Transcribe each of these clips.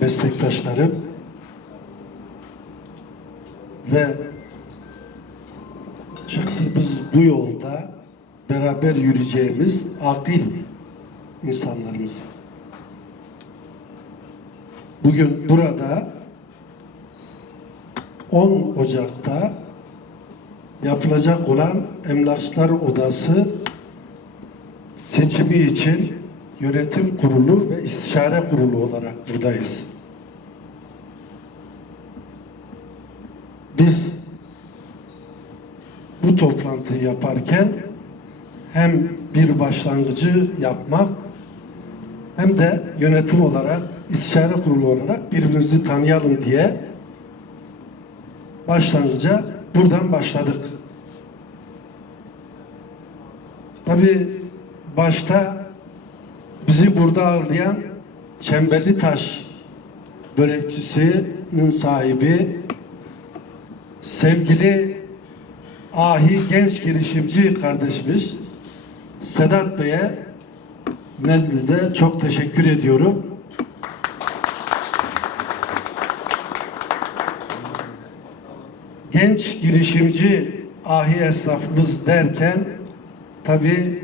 meslektaşlarım ve çıktığımız bu yolda beraber yürüyeceğimiz akil insanlarımız. Bugün burada 10 Ocak'ta yapılacak olan Emlakçılar Odası seçimi için yönetim kurulu ve istişare kurulu olarak buradayız. Biz bu toplantıyı yaparken hem bir başlangıcı yapmak hem de yönetim olarak, istişare kurulu olarak birbirimizi tanıyalım diye başlangıca buradan başladık. Tabii başta bizi burada ağırlayan Çemberli Taş börekçisinin sahibi sevgili ahi genç girişimci kardeşimiz Sedat Bey'e nezdinde çok teşekkür ediyorum. Genç girişimci ahi esnafımız derken tabii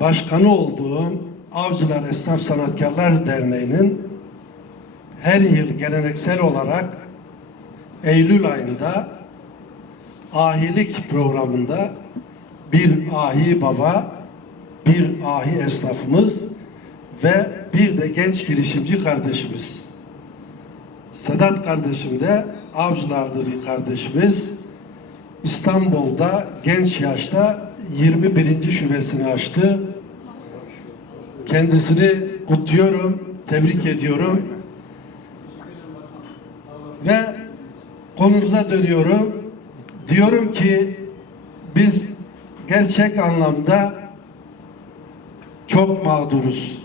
başkanı olduğum Avcılar Esnaf Sanatkarlar Derneği'nin her yıl geleneksel olarak Eylül ayında ahilik programında bir ahi baba, bir ahi esnafımız ve bir de genç girişimci kardeşimiz. Sedat kardeşim de Avcılar'da bir kardeşimiz. İstanbul'da genç yaşta 21. şubesini açtı. Kendisini kutluyorum, tebrik ediyorum. Ve konumuza dönüyorum. Diyorum ki biz gerçek anlamda çok mağduruz.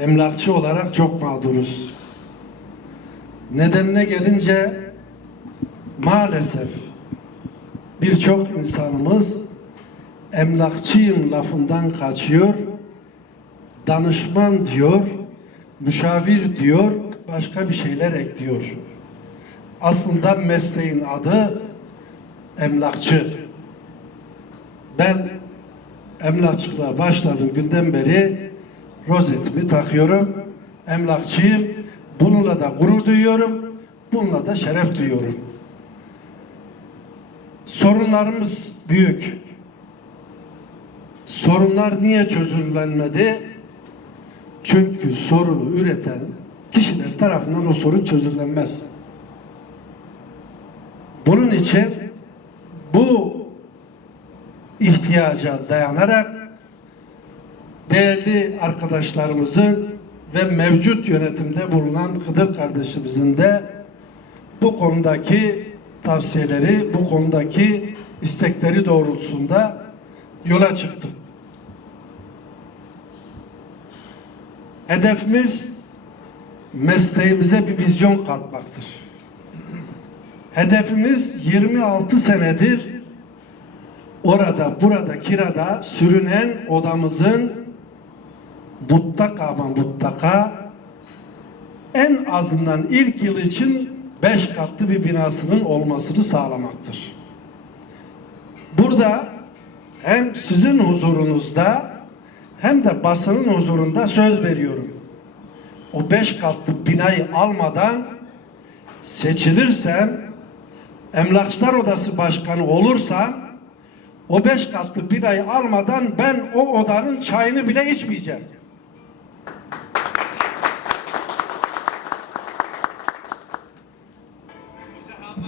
Emlakçı olarak çok mağduruz. Nedenine gelince maalesef birçok insanımız emlakçıyım lafından kaçıyor, danışman diyor, müşavir diyor, başka bir şeyler ekliyor. Aslında mesleğin adı emlakçı. Ben emlakçılığa başladığım günden beri rozetimi takıyorum. Emlakçıyım. Bununla da gurur duyuyorum. Bununla da şeref duyuyorum. Sorunlarımız büyük. Sorunlar niye çözümlenmedi? Çünkü sorunu üreten kişiler tarafından o sorun çözümlenmez. Bunun için bu ihtiyaca dayanarak değerli arkadaşlarımızın ve mevcut yönetimde bulunan Kıdır kardeşimizin de bu konudaki tavsiyeleri, bu konudaki istekleri doğrultusunda yola çıktık. Hedefimiz mesleğimize bir vizyon katmaktır. Hedefimiz 26 senedir orada burada kirada sürünen odamızın mutlaka ama mutlaka en azından ilk yıl için beş katlı bir binasının olmasını sağlamaktır. Burada hem sizin huzurunuzda hem de basının huzurunda söz veriyorum. O beş katlı binayı almadan seçilirsem Emlakçılar Odası Başkanı olursam o beş katlı binayı almadan ben o odanın çayını bile içmeyeceğim.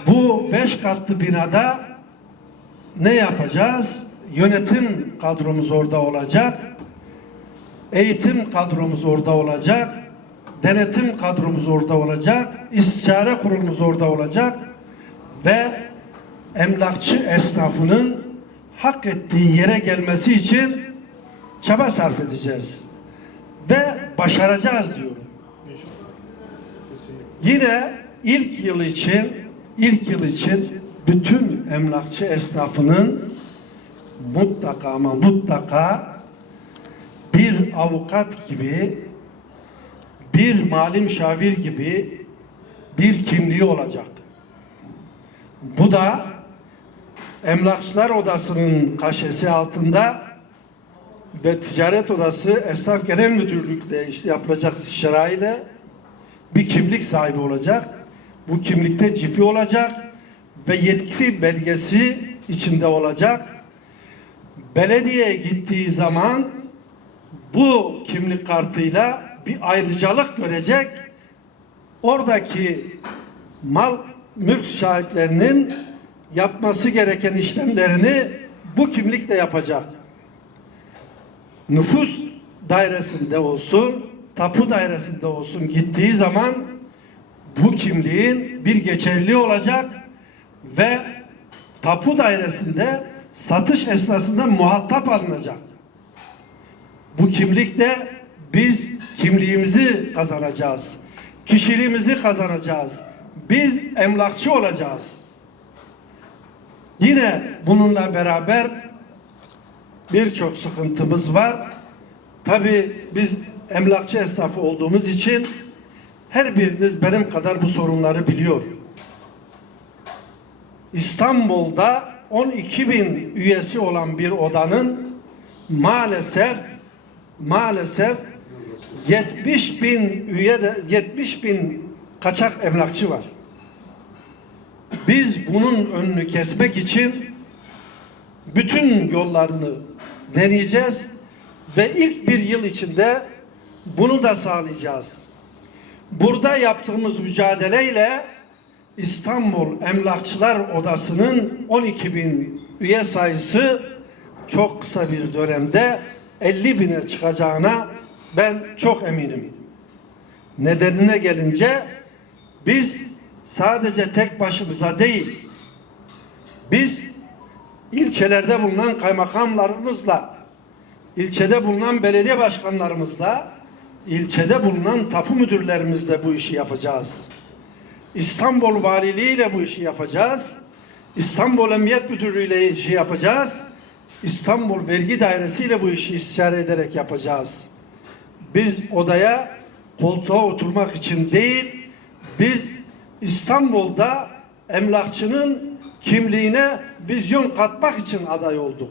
Bu beş katlı binada ne yapacağız? Yönetim kadromuz orada olacak. Eğitim kadromuz orada olacak. Denetim kadromuz orada olacak. istişare kurulumuz orada olacak. Ve emlakçı esnafının hak ettiği yere gelmesi için çaba sarf edeceğiz. Ve başaracağız diyorum. Yine ilk yıl için ilk yıl için bütün emlakçı esnafının mutlaka ama mutlaka bir avukat gibi bir mali müşavir gibi bir kimliği olacak. Bu da Emlakçılar Odası'nın kaşesi altında ve Ticaret Odası Esnaf Genel Müdürlük'le işte yapılacak istişareyle bir kimlik sahibi olacak. Bu kimlikte cipi olacak ve yetki belgesi içinde olacak. Belediyeye gittiği zaman bu kimlik kartıyla bir ayrıcalık görecek. Oradaki mal mülk sahiplerinin yapması gereken işlemlerini bu kimlikle yapacak. Nüfus dairesinde olsun, tapu dairesinde olsun gittiği zaman bu kimliğin bir geçerli olacak ve tapu dairesinde satış esnasında muhatap alınacak. Bu kimlikle biz kimliğimizi kazanacağız. Kişiliğimizi kazanacağız. Biz emlakçı olacağız. Yine bununla beraber birçok sıkıntımız var. Tabi biz emlakçı esnafı olduğumuz için her biriniz benim kadar bu sorunları biliyor. İstanbul'da 12 bin üyesi olan bir odanın maalesef maalesef 70 bin üye de 70 bin kaçak emlakçı var. Biz bunun önünü kesmek için bütün yollarını deneyeceğiz ve ilk bir yıl içinde bunu da sağlayacağız. Burada yaptığımız mücadeleyle İstanbul Emlakçılar Odası'nın 12 bin üye sayısı çok kısa bir dönemde 50 bine çıkacağına ben çok eminim. Nedenine gelince biz sadece tek başımıza değil, biz ilçelerde bulunan kaymakamlarımızla, ilçede bulunan belediye başkanlarımızla, ilçede bulunan tapu müdürlerimizle bu işi yapacağız. İstanbul Valiliği ile bu işi yapacağız. İstanbul Emniyet Müdürlüğü ile işi yapacağız. İstanbul Vergi Dairesi ile bu işi istişare ederek yapacağız. Biz odaya koltuğa oturmak için değil, biz İstanbul'da emlakçının kimliğine vizyon katmak için aday olduk.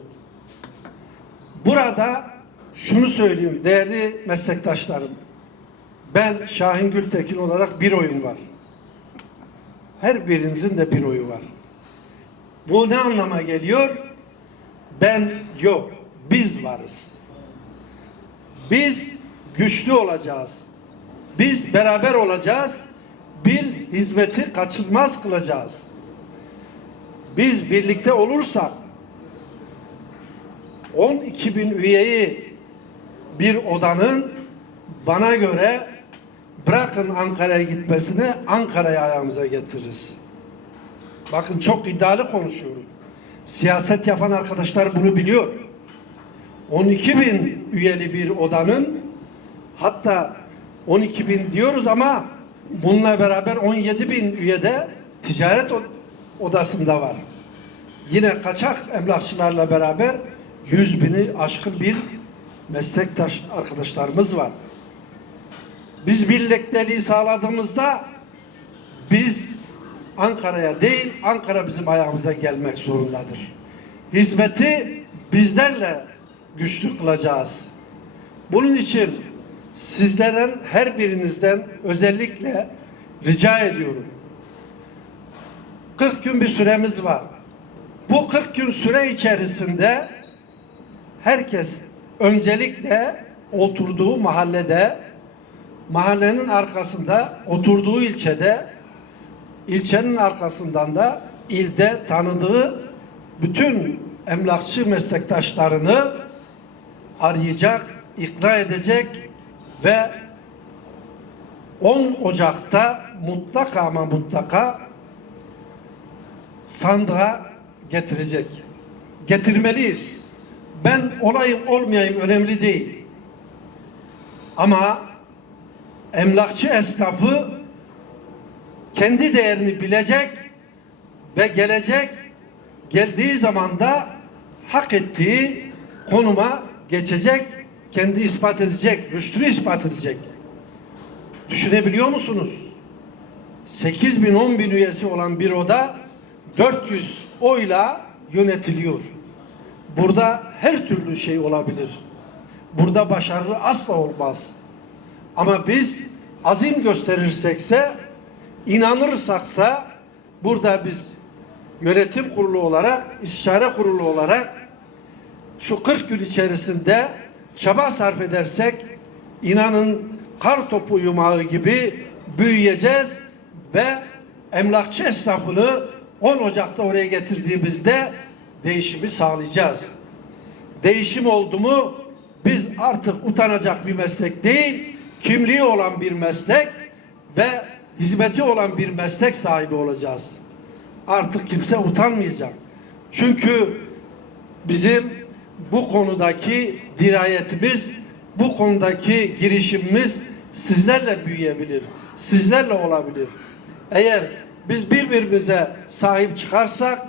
Burada şunu söyleyeyim değerli meslektaşlarım. Ben Şahin Gültekin olarak bir oyun var. Her birinizin de bir oyu var. Bu ne anlama geliyor? Ben yok. Biz varız. Biz güçlü olacağız. Biz beraber olacağız. Bir hizmeti kaçınılmaz kılacağız. Biz birlikte olursak 12 bin üyeyi bir odanın bana göre bırakın Ankara'ya gitmesini Ankara'ya ayağımıza getiririz. Bakın çok iddialı konuşuyorum. Siyaset yapan arkadaşlar bunu biliyor. 12 bin üyeli bir odanın hatta 12 bin diyoruz ama bununla beraber 17 bin üyede ticaret odasında var. Yine kaçak emlakçılarla beraber 100 bini aşkın bir meslektaş arkadaşlarımız var. Biz birlikteliği sağladığımızda biz Ankara'ya değil, Ankara bizim ayağımıza gelmek zorundadır. Hizmeti bizlerle güçlü kılacağız. Bunun için sizlerden her birinizden özellikle rica ediyorum. 40 gün bir süremiz var. Bu 40 gün süre içerisinde herkes öncelikle oturduğu mahallede mahallenin arkasında oturduğu ilçede ilçenin arkasından da ilde tanıdığı bütün emlakçı meslektaşlarını arayacak, ikna edecek ve 10 Ocak'ta mutlaka ama mutlaka sandığa getirecek. Getirmeliyiz. Ben olayım olmayayım önemli değil. Ama emlakçı esnafı kendi değerini bilecek ve gelecek geldiği zaman da hak ettiği konuma geçecek, kendi ispat edecek, rüştünü ispat edecek. Düşünebiliyor musunuz? 8 bin 10 bin üyesi olan bir oda 400 oyla yönetiliyor. Burada her türlü şey olabilir. Burada başarılı asla olmaz. Ama biz azim gösterirsekse, inanırsaksa burada biz yönetim kurulu olarak, istişare kurulu olarak şu 40 gün içerisinde çaba sarf edersek inanın kar topu yumağı gibi büyüyeceğiz ve emlakçı esnafını 10 Ocak'ta oraya getirdiğimizde değişimi sağlayacağız. Değişim oldu mu biz artık utanacak bir meslek değil, kimliği olan bir meslek ve hizmeti olan bir meslek sahibi olacağız. Artık kimse utanmayacak. Çünkü bizim bu konudaki dirayetimiz, bu konudaki girişimimiz sizlerle büyüyebilir, sizlerle olabilir. Eğer biz birbirimize sahip çıkarsak,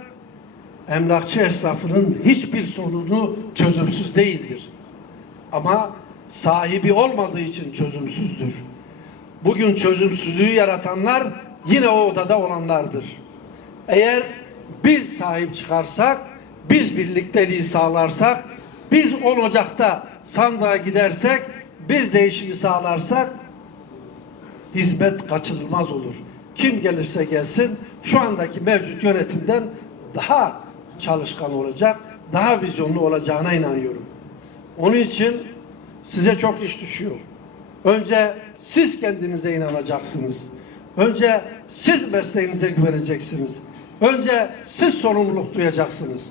emlakçı esnafının hiçbir sorunu çözümsüz değildir. Ama sahibi olmadığı için çözümsüzdür. Bugün çözümsüzlüğü yaratanlar yine o odada olanlardır. Eğer biz sahip çıkarsak, biz birlikteliği sağlarsak, biz 10 Ocak'ta sandığa gidersek, biz değişimi sağlarsak hizmet kaçınılmaz olur. Kim gelirse gelsin şu andaki mevcut yönetimden daha çalışkan olacak, daha vizyonlu olacağına inanıyorum. Onun için size çok iş düşüyor. Önce siz kendinize inanacaksınız. Önce siz mesleğinize güveneceksiniz. Önce siz sorumluluk duyacaksınız.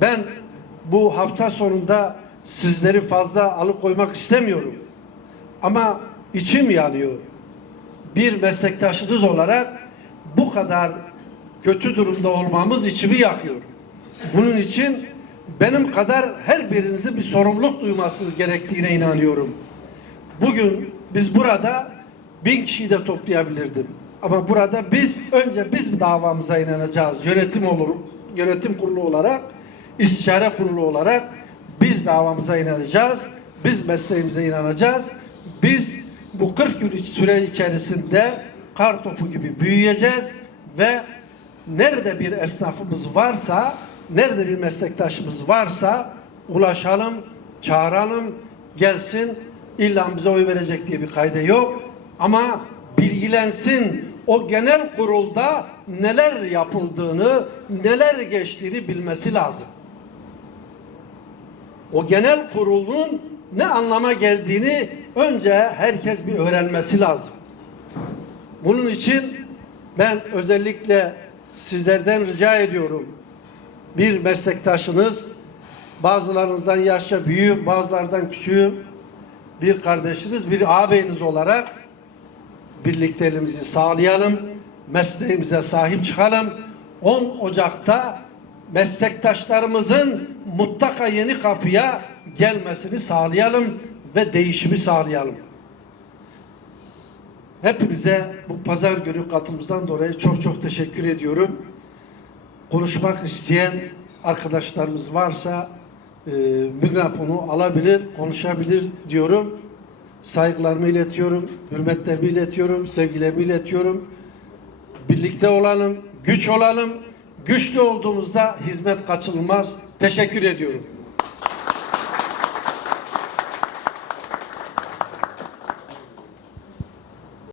Ben bu hafta sonunda sizleri fazla alıkoymak istemiyorum. Ama içim yanıyor. Bir meslektaşınız olarak bu kadar kötü durumda olmamız içimi yakıyor. Bunun için benim kadar her birinizin bir sorumluluk duyması gerektiğine inanıyorum. Bugün biz burada bin kişiyi de toplayabilirdim. Ama burada biz önce biz davamıza inanacağız. Yönetim olur, yönetim kurulu olarak, istişare kurulu olarak biz davamıza inanacağız. Biz mesleğimize inanacağız. Biz bu 40 gün süre içerisinde kar topu gibi büyüyeceğiz ve nerede bir esnafımız varsa, nerede bir meslektaşımız varsa ulaşalım, çağıralım, gelsin. İlla bize oy verecek diye bir kayda yok. Ama bilgilensin o genel kurulda neler yapıldığını, neler geçtiğini bilmesi lazım. O genel kurulun ne anlama geldiğini önce herkes bir öğrenmesi lazım. Bunun için ben özellikle sizlerden rica ediyorum. Bir meslektaşınız, bazılarınızdan yaşça büyüğüm, bazılardan küçüğüm, bir kardeşiniz, bir ağabeyiniz olarak birlikteliğimizi sağlayalım, mesleğimize sahip çıkalım. 10 Ocak'ta meslektaşlarımızın mutlaka yeni kapıya gelmesini sağlayalım ve değişimi sağlayalım. Hepinize bu pazar günü katılımızdan dolayı çok çok teşekkür ediyorum. Konuşmak isteyen arkadaşlarımız varsa e, mikrofonu alabilir, konuşabilir diyorum. Saygılarımı iletiyorum, hürmetlerimi iletiyorum, sevgilerimi iletiyorum. Birlikte olalım, güç olalım. Güçlü olduğumuzda hizmet kaçınılmaz. Teşekkür ediyorum.